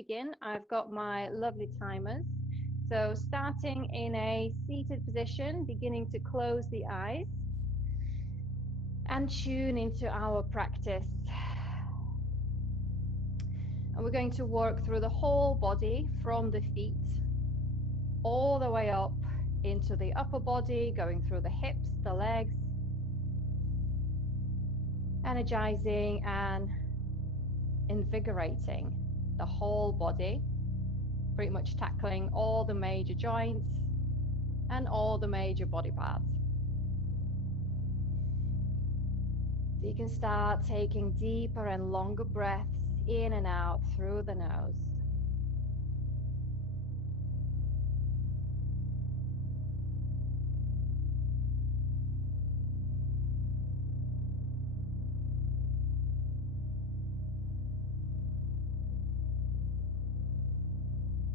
Begin, I've got my lovely timers. So starting in a seated position, beginning to close the eyes and tune into our practice. And we're going to work through the whole body from the feet all the way up into the upper body, going through the hips, the legs, energizing and invigorating the whole body, pretty much tackling all the major joints and all the major body parts. So you can start taking deeper and longer breaths in and out through the nose.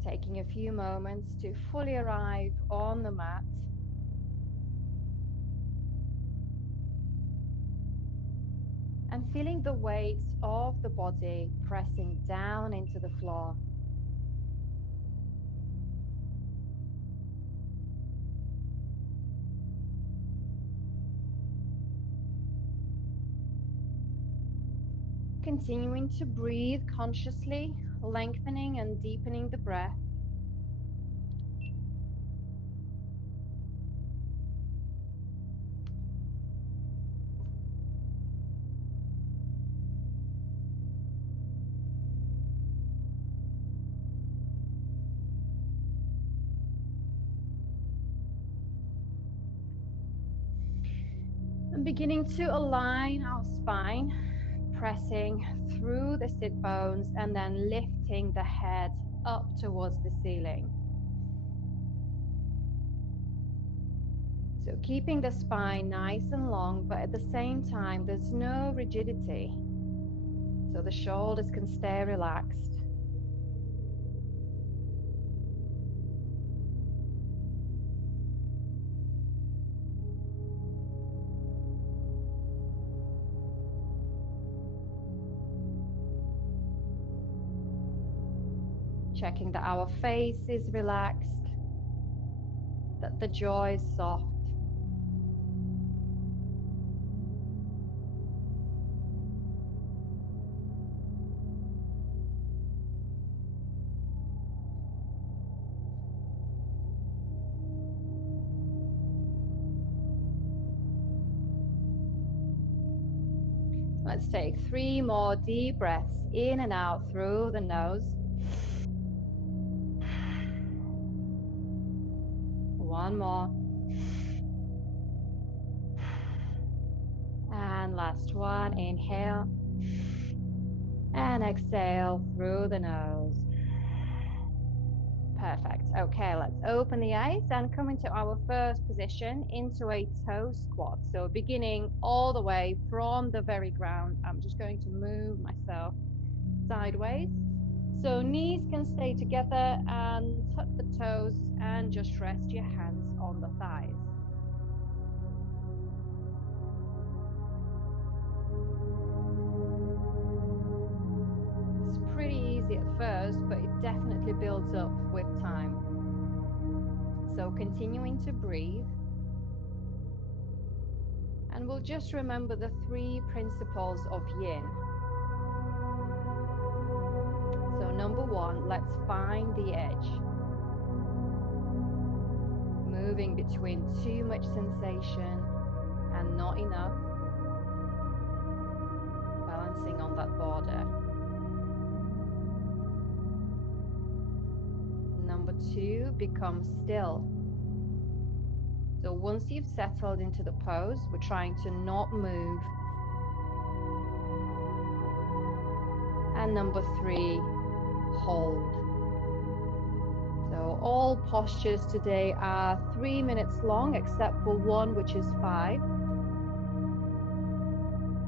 Taking a few moments to fully arrive on the mat. And feeling the weight of the body pressing down into the floor. Continuing to breathe consciously, lengthening and deepening the breath. And beginning to align our spine, pressing through the sit bones and then lifting the head up towards the ceiling. So keeping the spine nice and long, but at the same time, there's no rigidity. So the shoulders can stay relaxed. Checking that our face is relaxed, that the jaw is soft. Let's take 3 more deep breaths in and out through the nose. One more. And last one, inhale and exhale through the nose. Perfect. Okay, let's open the eyes and come into our first position into a toe squat. So beginning all the way from the very ground, I'm just going to move myself sideways. So knees can stay together and tuck the toes and just rest your hands on the thighs. It's pretty easy at first, but it definitely builds up with time. So continuing to breathe. And we'll just remember the 3 principles of Yin. So number 1, let's find the edge. Moving between too much sensation and not enough. Balancing on that border. Number 2, become still. So once you've settled into the pose, we're trying to not move. And number 3, hold. So all postures today are 3 minutes long, except for one, which is 5.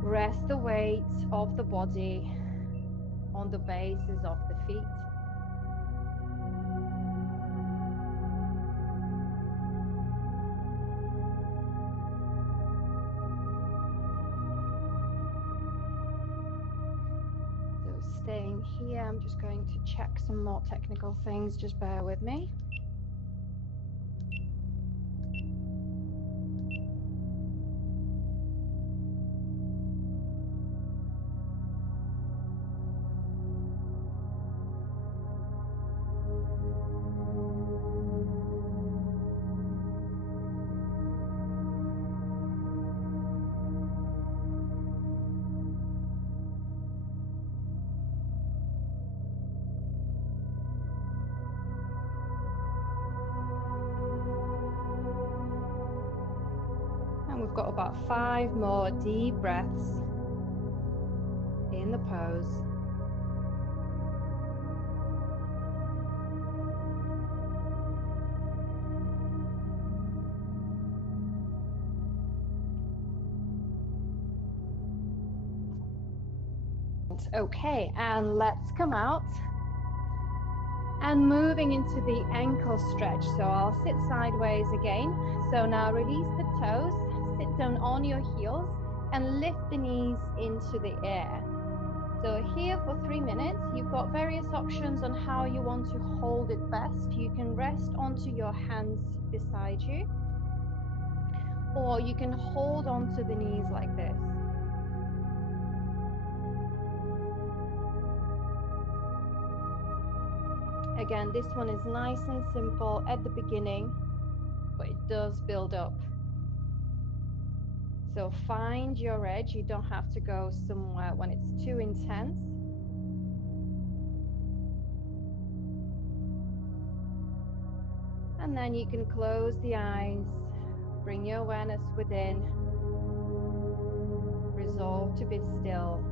Rest the weight of the body on the bases of the feet. So staying here. I'm just going to check some more technical things. Just bear with me. And we've got about 5 more deep breaths in the pose. Okay, and let's come out and moving into the ankle stretch. So I'll sit sideways again. So now release the toes, sit down on your heels and lift the knees into the air. So here for 3 minutes, you've got various options on how you want to hold it best. You can rest onto your hands beside you, or you can hold onto the knees like this. Again, this one is nice and simple at the beginning, but it does build up. So find your edge. You don't have to go somewhere when it's too intense. And then you can close the eyes, bring your awareness within, resolve to be still.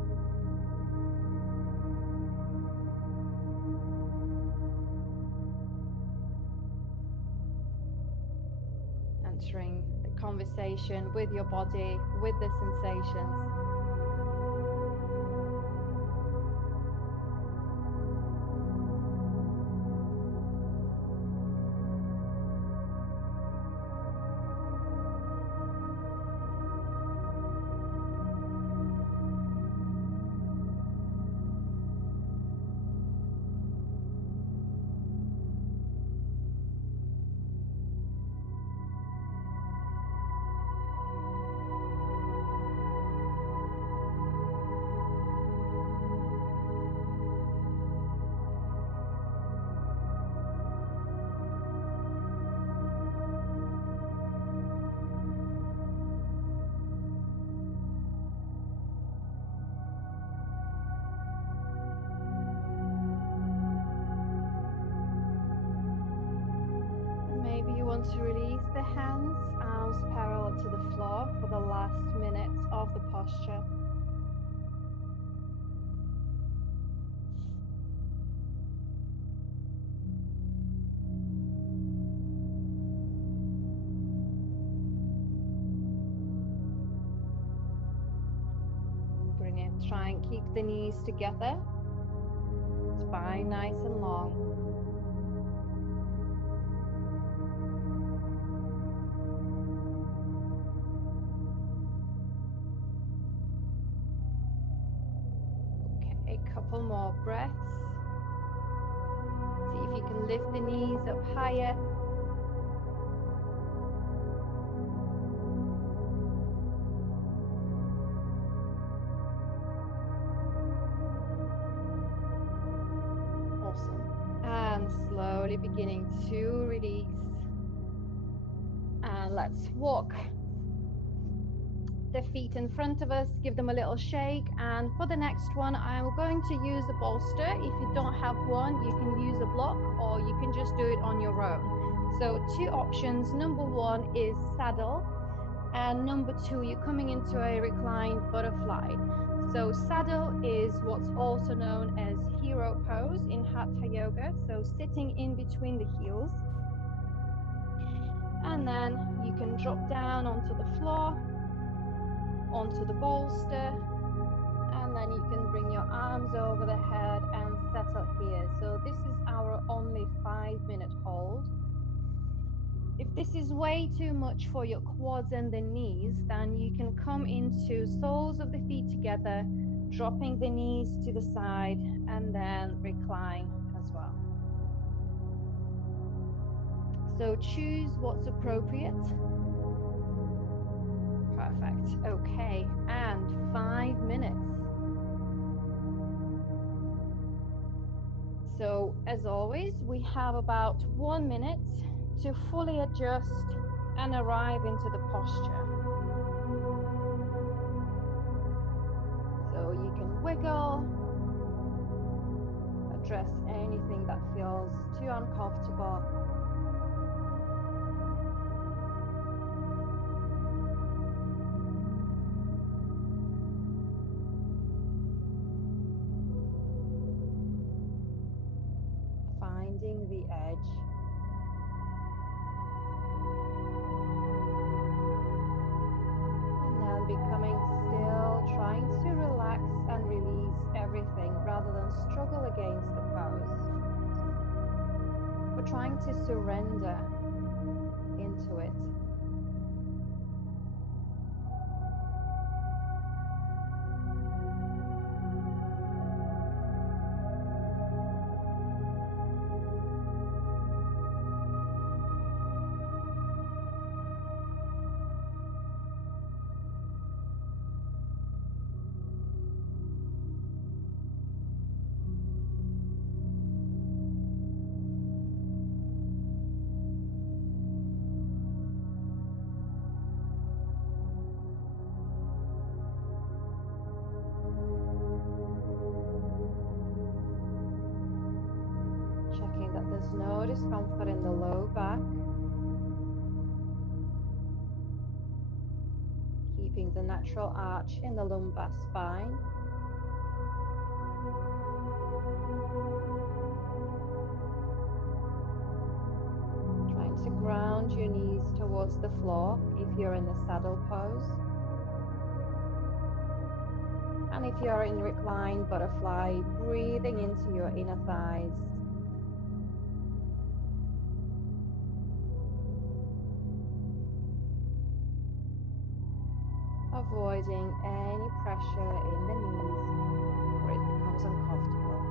Entering the conversation with your body, with the sensations. Maybe you want to release the hands, arms parallel to the floor for the last minute of the posture. Brilliant. Try and keep the knees together. Spine nice and long. A couple more breaths. See if you can lift the knees up higher. Awesome. And slowly beginning to release. And let's walk the feet in front of us, give them a little shake. And for the next one, I'm going to use a bolster. If you don't have one, you can use a block or you can just do it on your own. So 2 options. Number 1 is saddle, and number 2, you're coming into a reclined butterfly. So saddle is what's also known as hero pose in Hatha Yoga. So sitting in between the heels. And then you can drop down onto the floor, onto the bolster, and then you can bring your arms over the head and settle here. So this is our only 5-minute hold. If this is way too much for your quads and the knees, then you can come into soles of the feet together, dropping the knees to the side and then recline as well. So choose what's appropriate. Perfect. Okay, and 5 minutes. So as always, we have about 1 minute to fully adjust and arrive into the posture. So you can wiggle, address anything that feels too uncomfortable. Finding the edge. And then becoming still, trying to relax and release everything rather than struggle against the pose. We're trying to surrender into it. Checking that there's no discomfort in the low back. Keeping the natural arch in the lumbar spine. Trying to ground your knees towards the floor if you're in the saddle pose. And if you're in reclined butterfly, breathing into your inner thighs. Avoiding any pressure in the knees where it becomes uncomfortable.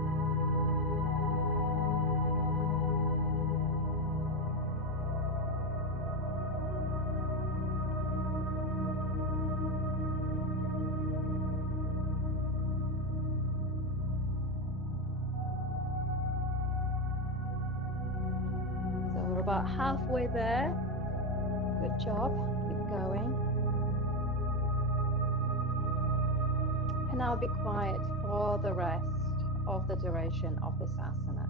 So we're about halfway there. Good job. Keep going. And now be quiet for the rest of the duration of this asana.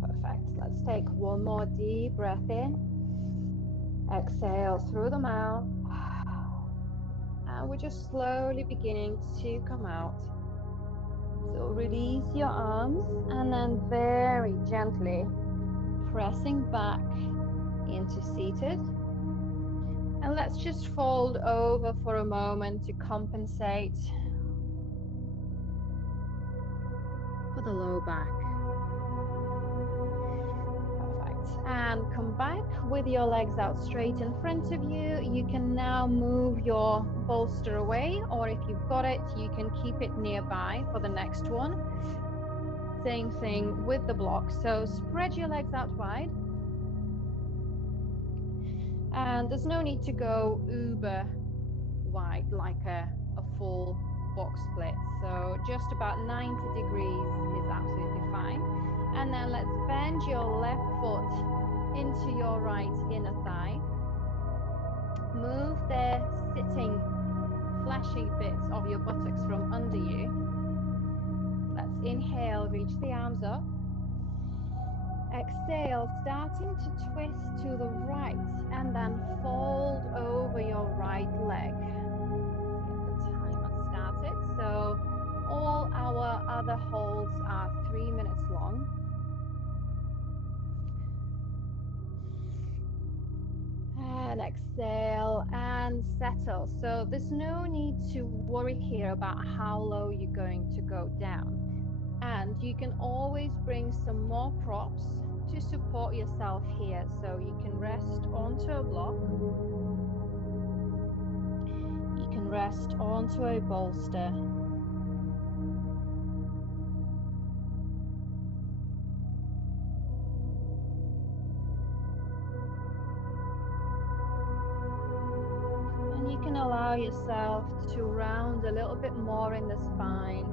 Perfect. Let's take one more deep breath in. Exhale through the mouth. And we're just slowly beginning to come out. So release your arms and then very gently pressing back into seated. And let's just fold over for a moment to compensate for the low back. Perfect. And come back with your legs out straight in front of you. You can now move your bolster away, or if you've got it, you can keep it nearby for the next one. Same thing with the block. So spread your legs out wide. And there's no need to go uber wide like a full box split. So just about 90 degrees is absolutely fine. And then let's bend your left foot into your right inner thigh. Move the sitting fleshy bits of your buttocks from under you. Let's inhale, reach the arms up. Exhale, starting to twist to the right and then fold over your right leg. Get the timer started. So all our other holds are 3 minutes long. And exhale and settle. So there's no need to worry here about how low you're going to go down. And you can always bring some more props to support yourself here. So you can rest onto a block. You can rest onto a bolster. And you can allow yourself to round a little bit more in the spine.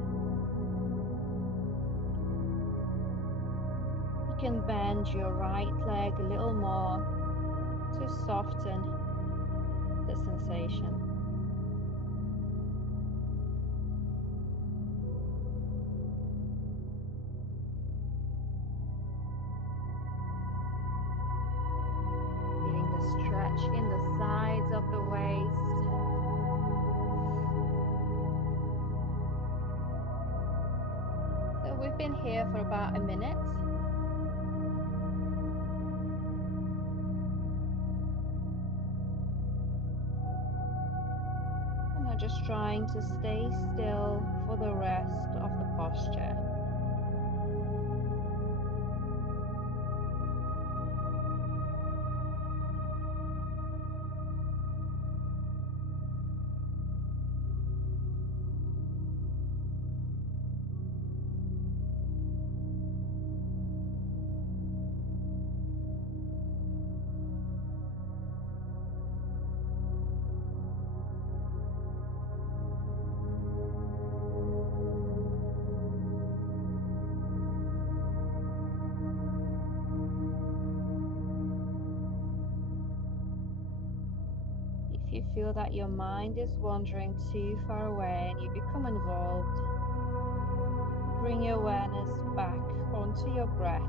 You can bend your right leg a little more to soften the sensation. Feeling the stretch in the sides of the waist. So we've been here for about a minute. And I'm just trying to stay still for the rest of the posture. If you feel that your mind is wandering too far away and you become involved, bring your awareness back onto your breath.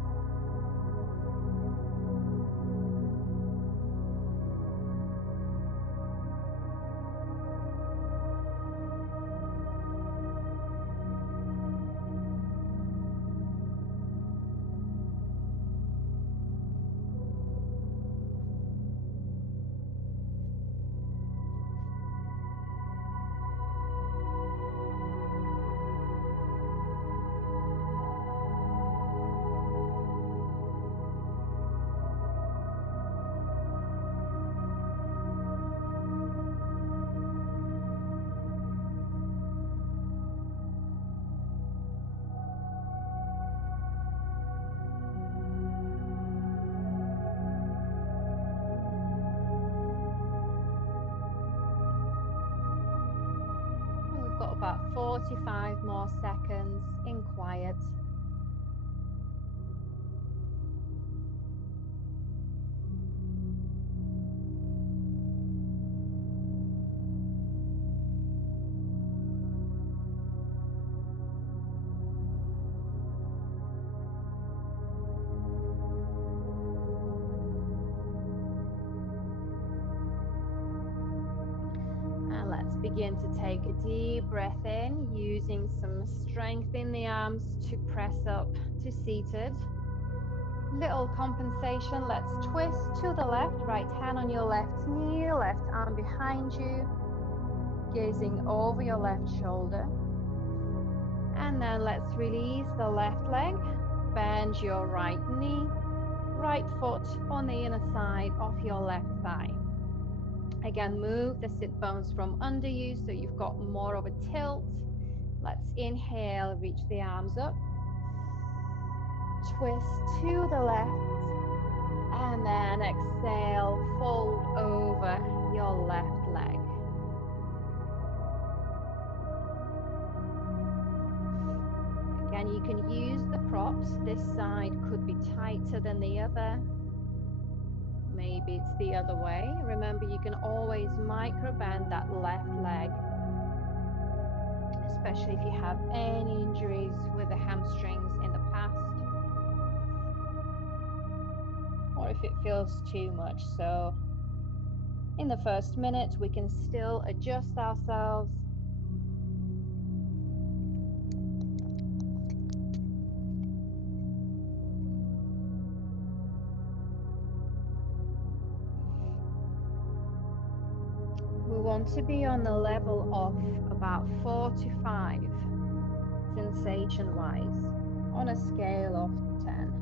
We've got about 45 more seconds in quiet. And let's begin to take a deep breath in, using some strength in the arms to press up to seated. Little compensation, let's twist to the left, right hand on your left knee, left arm behind you, gazing over your left shoulder. And then let's release the left leg, bend your right knee, right foot on the inner side of your left thigh. Again, move the sit bones from under you so you've got more of a tilt. Let's inhale, reach the arms up. Twist to the left. And then exhale, fold over your left leg. Again, you can use the props. This side could be tighter than the other. Maybe it's the other way. Remember, you can always micro bend that left leg, especially if you have any injuries with the hamstrings in the past, or if it feels too much. So in the first minute, we can still adjust ourselves. We want to be on the level of about 4 to 5 sensation-wise on a scale of 10.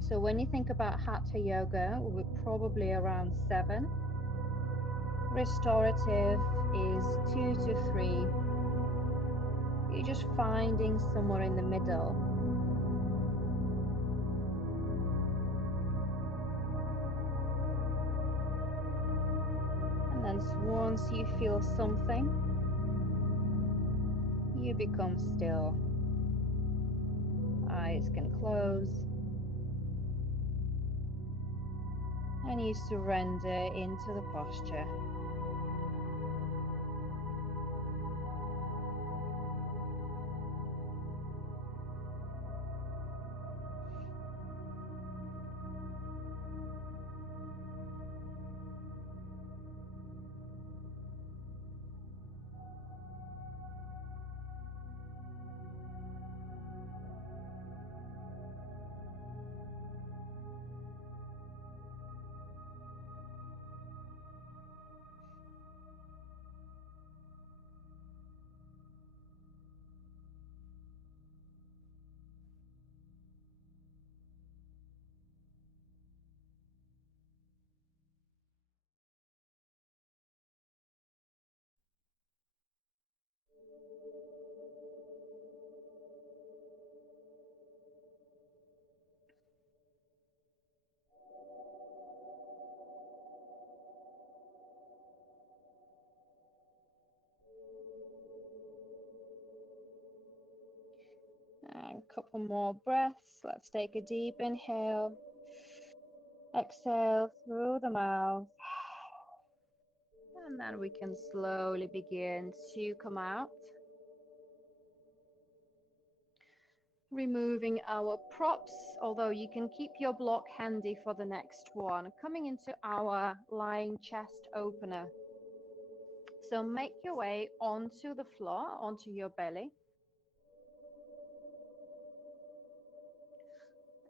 So when you think about Hatha Yoga, we're probably around 7. Restorative is 2 to 3. You're just finding somewhere in the middle. And then once you feel something, you become still. Eyes can close. And you surrender into the posture. And a couple more breaths. Let's take a deep inhale. Exhale through the mouth. And then we can slowly begin to come out. Removing our props, although you can keep your block handy for the next one. Coming into our lying chest opener. So make your way onto the floor, onto your belly.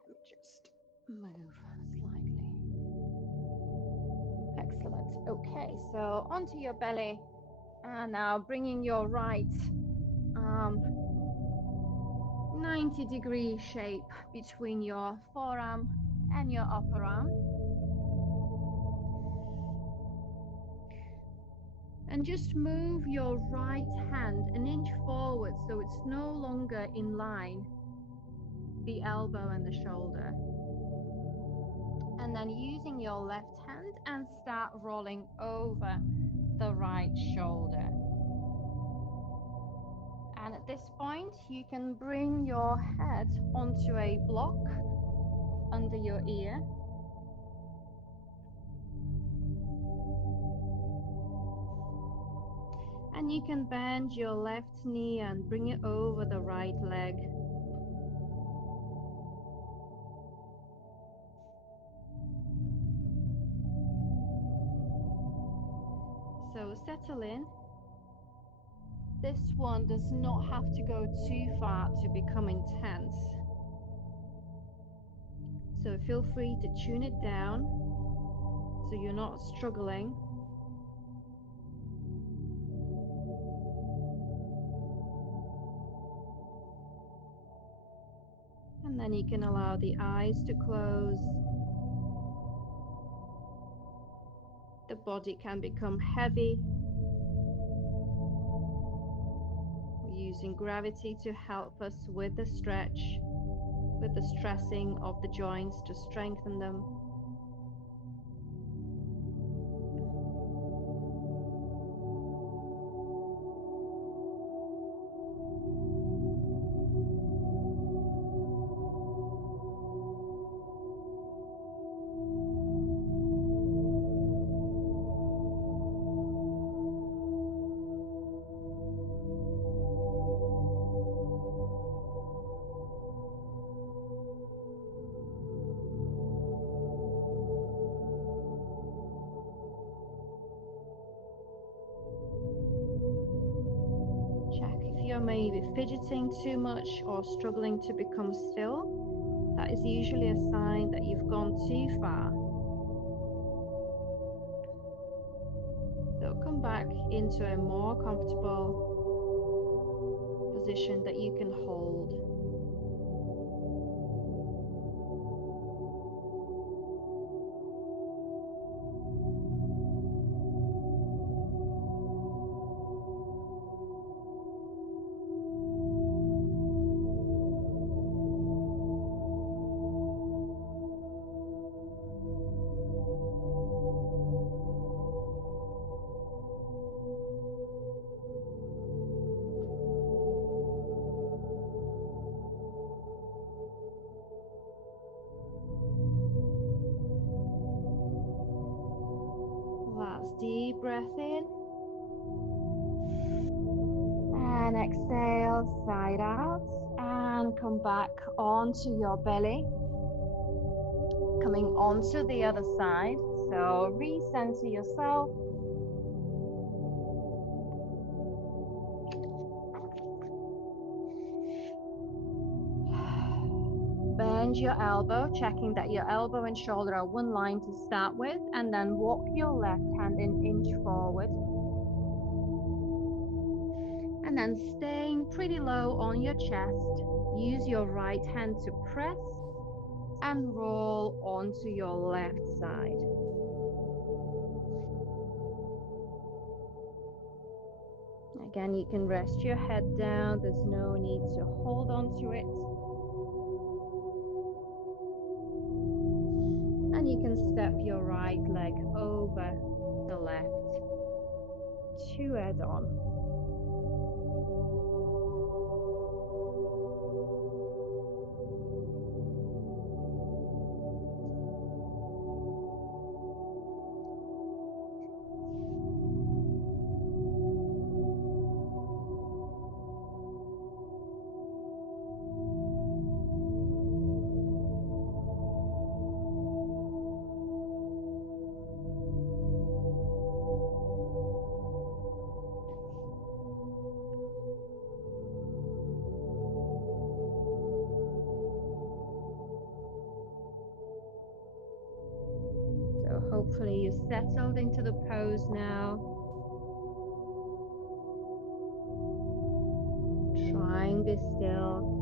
Let me just move slightly. Excellent. Okay, so onto your belly. And now bringing your right arm 90-degree shape between your forearm and your upper arm. And just move your right hand an inch forward so it's no longer in line, the elbow and the shoulder. And then using your left hand and start rolling over the right shoulder. And at this point, you can bring your head onto a block under your ear. And you can bend your left knee and bring it over the right leg. So So settle in. This one does not have to go too far to become intense. So feel free to tune it down so you're not struggling. And then you can allow the eyes to close. The body can become heavy. We're using gravity to help us with the stretch, with the stressing of the joints to strengthen them. Check if you're maybe fidgeting too much or struggling to become still. That is usually a sign that you've gone too far. So come back into a more comfortable position that you can hold. Last deep breath in. And exhale, side out. And come back onto your belly. Coming onto the other side. So recenter yourself. Bend your elbow, checking that your elbow and shoulder are one line to start with, and then walk your left hand an inch forward. And then staying pretty low on your chest, use your right hand to press and roll onto your left side. Again, you can rest your head down. There's no need to hold on to it. And you can step your right leg over the left to head on. So hopefully you settled into the pose now. Try and be still.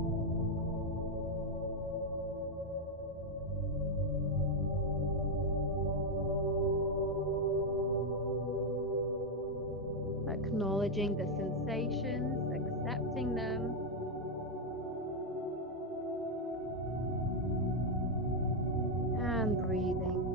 Acknowledging the sensations, accepting them. And breathing.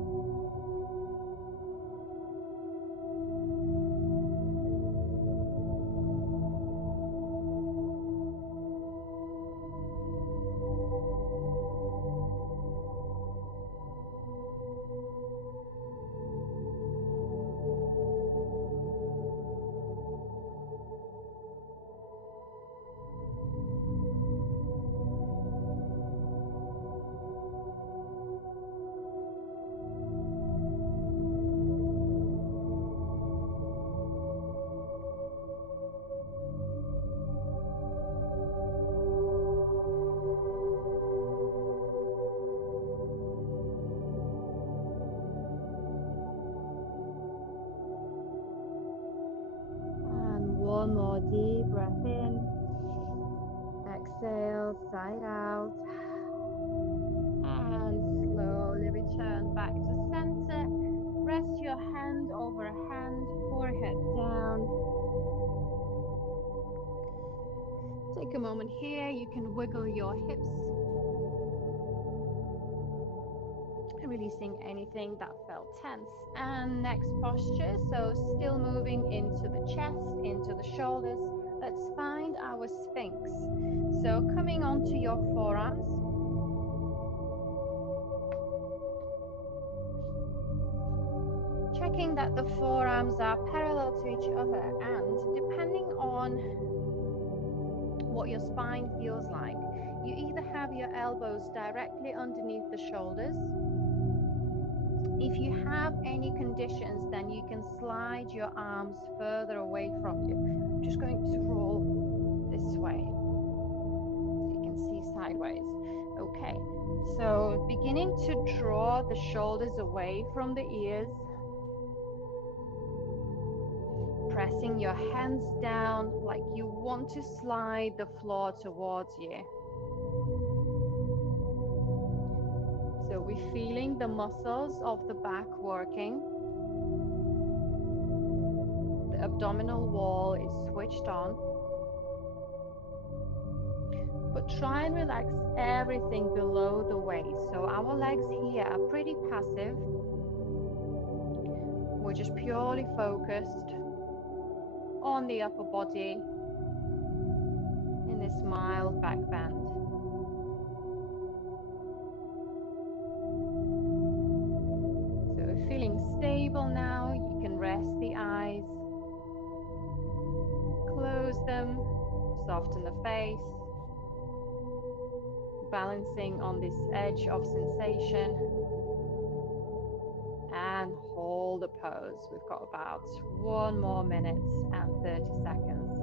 more deep breath in. Exhale, side out. And slowly return back to center. Rest your hand over a hand, forehead down. Take a moment here. You can wiggle your hips, releasing anything that felt tense. And next posture, so still moving into the chest, into the shoulders. Let's find our Sphinx. So coming onto your forearms. Checking that the forearms are parallel to each other, and depending on what your spine feels like, you either have your elbows directly underneath the shoulders. If you have any conditions, then you can slide your arms further away from you. I'm just going to roll this way so you can see sideways. Okay, so beginning to draw the shoulders away from the ears, pressing your hands down like you want to slide the floor towards you. So we're feeling the muscles of the back working. The abdominal wall is switched on. But try and relax everything below the waist. So our legs here are pretty passive. We're just purely focused on the upper body in this mild back bend. So we're feeling stable now. You can rest the eyes, close them, soften the face, balancing on this edge of sensation, and hold the pose. We've got about 1 more minute and 30 seconds.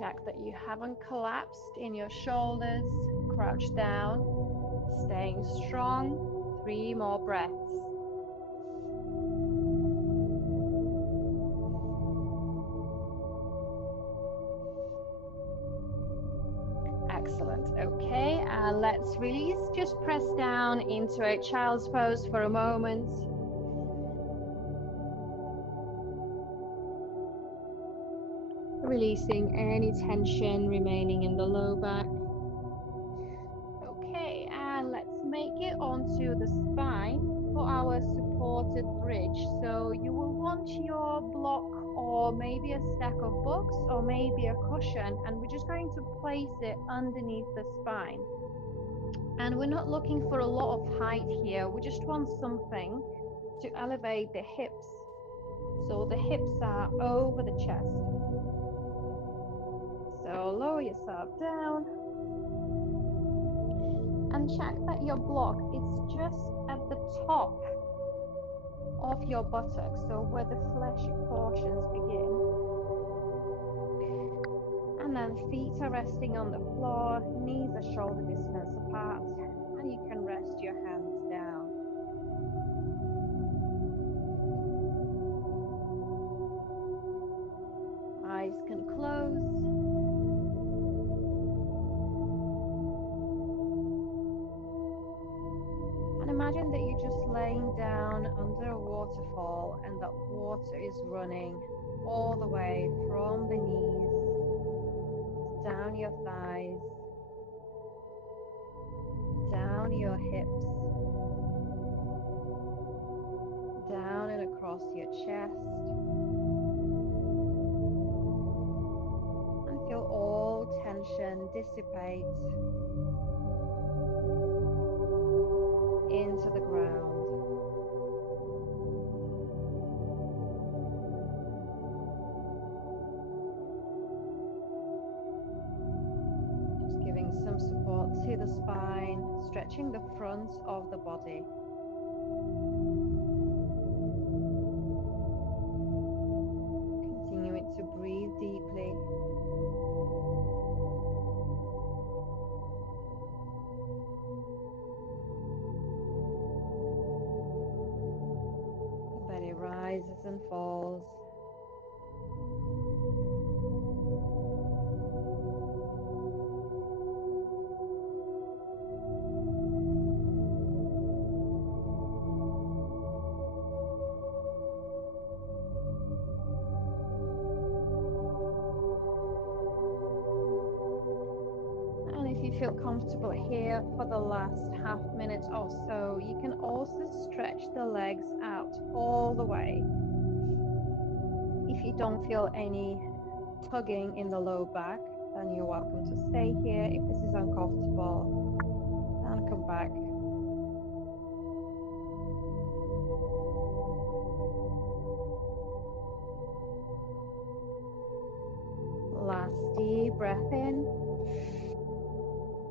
Check that you haven't collapsed in your shoulders. Crouch down, staying strong. 3 more breaths. Excellent. Okay, let's release. Just press down into a child's pose for a moment. Releasing any tension remaining in the low back. Okay, and let's make it onto the spine for our supported bridge. So you will want your block or maybe a stack of books or maybe a cushion, and we're just going to place it underneath the spine. And we're not looking for a lot of height here. We just want something to elevate the hips. So the hips are over the chest. So lower yourself down. And check that your block is just at the top of your buttocks, so where the fleshy portions begin. And then feet are resting on the floor, knees are shoulder distance apart, and you can rest your hands down. Eyes can close. And imagine that you're just laying down under a waterfall, and that water is running all the way from the knees, down your thighs, down your hips, down and across your chest, dissipate into the ground. Just giving some support to the spine, stretching the front of the body. Continuing to breathe deeply. The belly rises and falls. And if you feel comfortable here for the last half minute or so, you can also stretch the legs out all the way. If you don't feel any tugging in the low back, then you're welcome to stay here. If this is uncomfortable, then come back. Last deep breath in.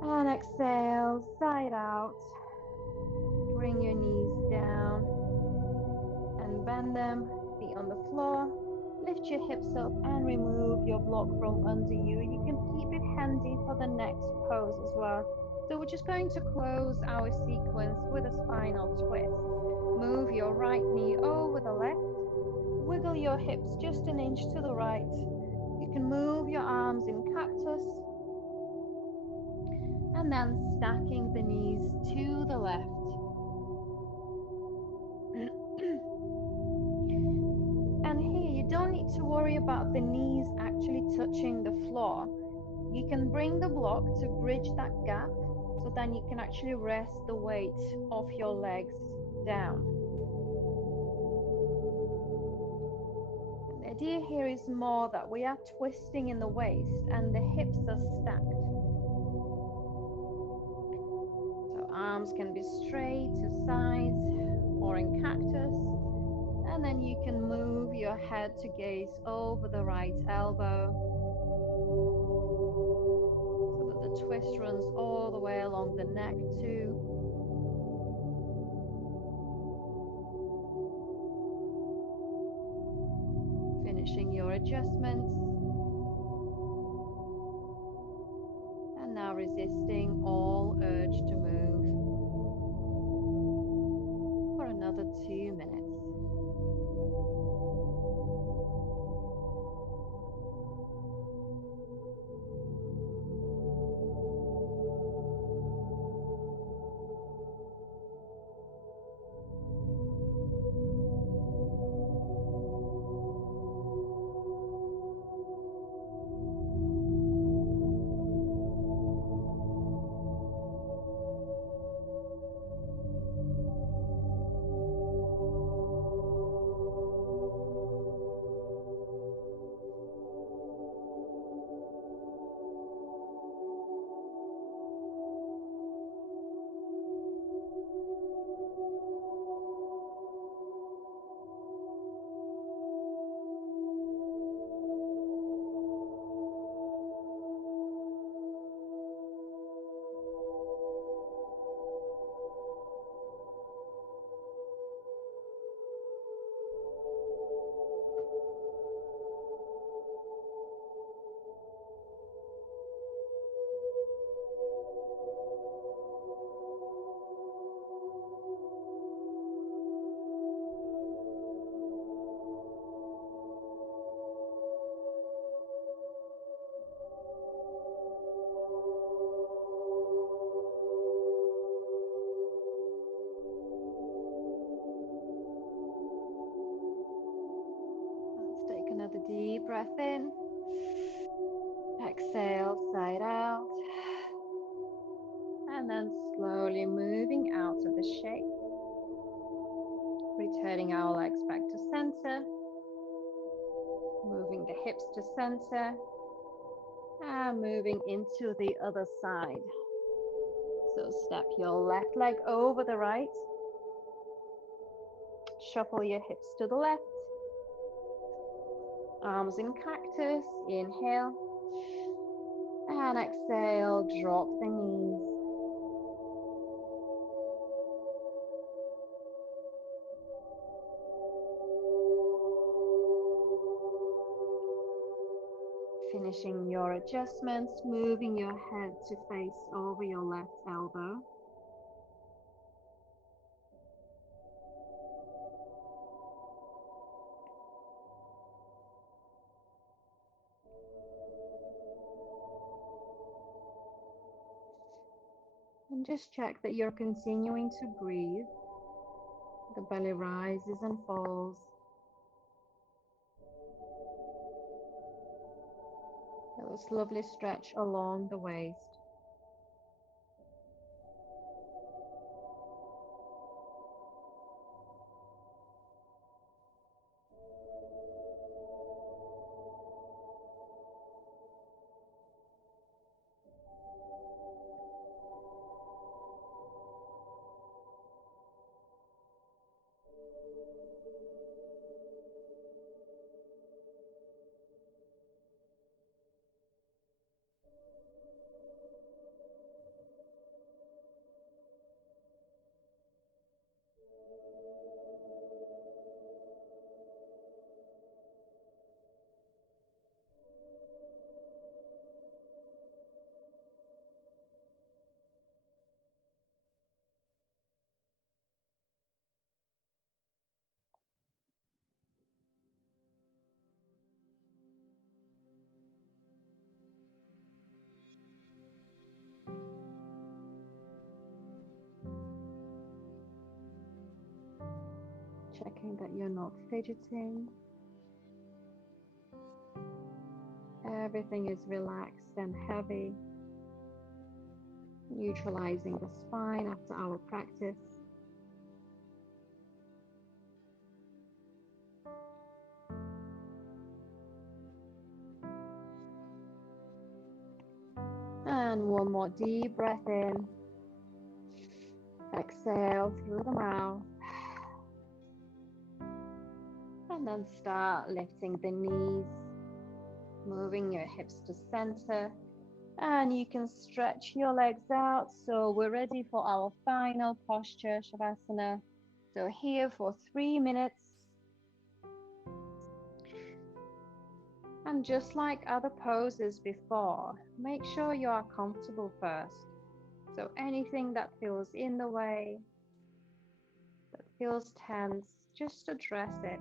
And exhale, side out. Bring your knees down and bend them, feet on the floor. Lift your hips up and remove your block from under you. You can keep it handy for the next pose as well. So we're just going to close our sequence with a spinal twist. Move your right knee over the left. Wiggle your hips just an inch to the right. You can move your arms in cactus. And then stacking the knees to the left. And here, you don't need to worry about the knees actually touching the floor. You can bring the block to bridge that gap, so then you can actually rest the weight of your legs down. And the idea here is more that we are twisting in the waist and the hips are stacked. So arms can be straight to sides or in cactus. And then you can move your head to gaze over the right elbow so that the twist runs all the way along the neck too. Finishing your adjustments. And now resisting all urge to move for another 2 minutes. Let's take another deep breath in. Exhale, side out. And then slowly moving out of the shape. Returning our legs back to center. Moving the hips to center. And moving into the other side. So step your left leg over the right. Shuffle your hips to the left. Arms in cactus. Inhale. And exhale, drop the knees. Finishing your adjustments, moving your head to face over your left elbow. And just check that you're continuing to breathe. The belly rises and falls. This lovely stretch along the waist. Checking that you're not fidgeting. Everything is relaxed and heavy, neutralizing the spine after our practice. And one more deep breath in. Exhale through the mouth. And then start lifting the knees, moving your hips to center. And you can stretch your legs out. So we're ready for our final posture, Shavasana. So here for 3 minutes. And just like other poses before, make sure you are comfortable first. So anything that feels in the way, that feels tense, just address it.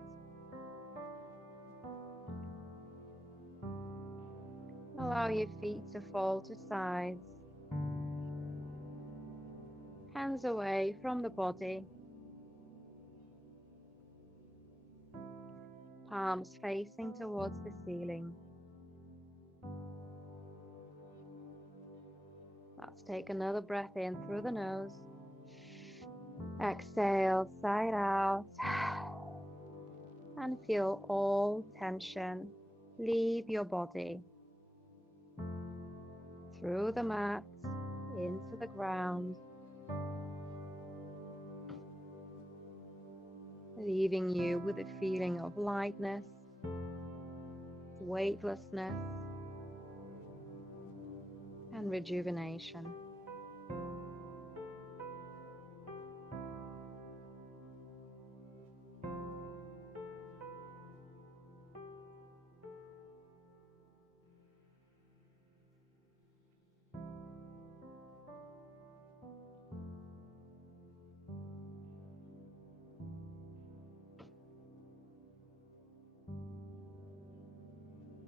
Allow your feet to fall to sides. Hands away from the body. Palms facing towards the ceiling. Let's take another breath in through the nose. Exhale, side out. And feel all tension leave your body. Through the mat, into the ground. Leaving you with a feeling of lightness, weightlessness, and rejuvenation.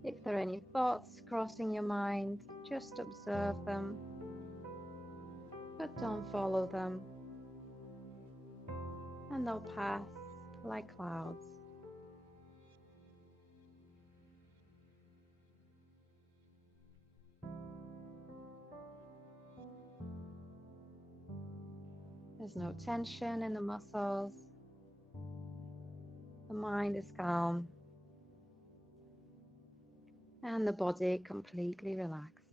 If there are any thoughts crossing your mind, just observe them, but don't follow them, and they'll pass like clouds. There's no tension in the muscles. The mind is calm. and the body completely relaxed.